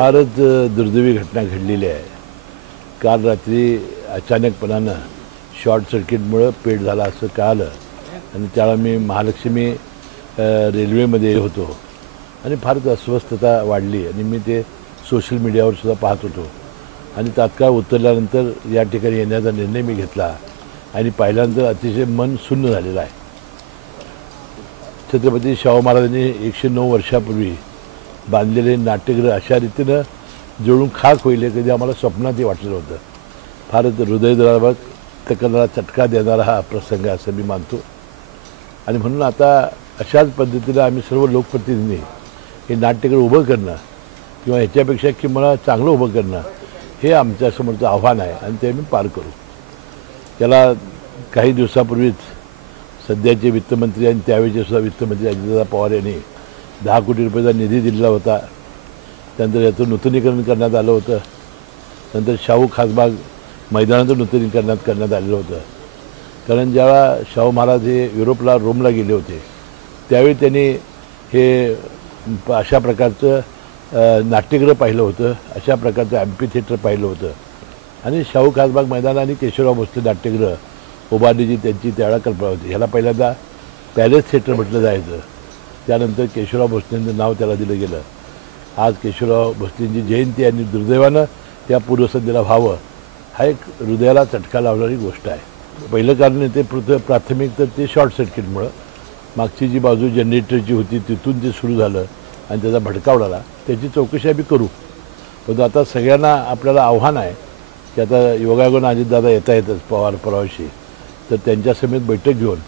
फारच दुर्दैवी घटना घडलेली आहे। काल रात्री अचानकपणानं शॉर्ट सर्किटमुळे पेट झाला असं कळालं आणि त्यावेळी मी महालक्ष्मी रेल्वेमध्ये होतो आणि फारच अस्वस्थता वाढली आणि मी ते सोशल मीडियावर सुद्धा पाहत होतो आणि तात्काळ उतरल्यानंतर या ठिकाणी येण्याचा निर्णय मी घेतला आणि पाहिल्यानंतर अतिशय मन सुन्न झालेलं आहे। छत्रपती शाहू महाराजांनी 109 वर्षापूर्वी बांधलेले नाट्यगृह अशा रीतीनं जळून खाक होईल कधी आम्हाला स्वप्नातही वाटलं होतं। फारच हृदयद्रावक तकला चटका देणारा हा प्रसंग असं मी मानतो आणि म्हणून आता अशाच पद्धतीनं आम्ही सर्व लोकप्रतिनिधी हे नाट्यगृह उभं करणं किंवा ह्याच्यापेक्षा किंवा चांगलं उभं करणं हे आमच्यासमोरचं आव्हान आहे आणि ते आम्ही पार करू। त्याला काही दिवसापूर्वीच सध्याचे वित्तमंत्री आणि त्यावेळेचे सुद्धा वित्तमंत्री अजितदादा पवार यांनी 10 कोटी रुपयाचा निधी दिलेला होता। त्यानंतर याचं नूतनीकरण करण्यात आलं होतं। नंतर शाहू खासबाग मैदानाचं नूतनीकरण करण्यात आलेलं होतं। कारण जेव्हा शाहू महाराज हे युरोपला रोमला गेले होते त्यावेळी त्यांनी हे अशा प्रकारचं नाट्यगृह पाहिलं होतं, अशा प्रकारचं एम्पी थिएटर पाहिलं होतं आणि शाहू खासबाग मैदान आणि केशवराव भोसले नाट्यगृह उभारण्याची त्यांची त्यावेळा कल्पना होती। ह्याला पहिल्यांदा पॅलेस थिएटर म्हटलं जायचं, त्यानंतर केशवराव भोसलेंचं नाव त्याला दिलं गेलं। आज केशवराव भोसलेंची जयंती आणि दुर्दैवानं त्या पूर्वसंध्येला व्हावं हा एक हृदयाला चटका लावणारी गोष्ट आहे। पहिलं कारण ते प्राथमिक तर ते शॉर्ट सर्किटमुळं मागची जी बाजू जनरेटरची होती तिथून ते सुरू झालं आणि त्याचा भडका उडाला, त्याची चौकशी आम्ही करू। पण आता सगळ्यांना आपल्याला आव्हान आहे की आता योगायोगानं अजितदादा येता येतच पवार परवाशी, तर त्यांच्यासमेत बैठक घेऊन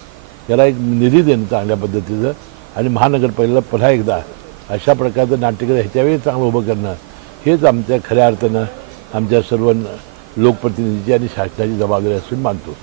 याला एक निधी देणं चांगल्या पद्धतीचं आणि महानगरपालिकेला पुन्हा एकदा अशा प्रकारचं नाट्यगृह ह्याच्यावेळी चांगलं उभं करणं हेच आमच्या खऱ्या अर्थानं आमच्या सर्व लोकप्रतिनिधीची आणि शासनाची जबाबदारी असून मानतो।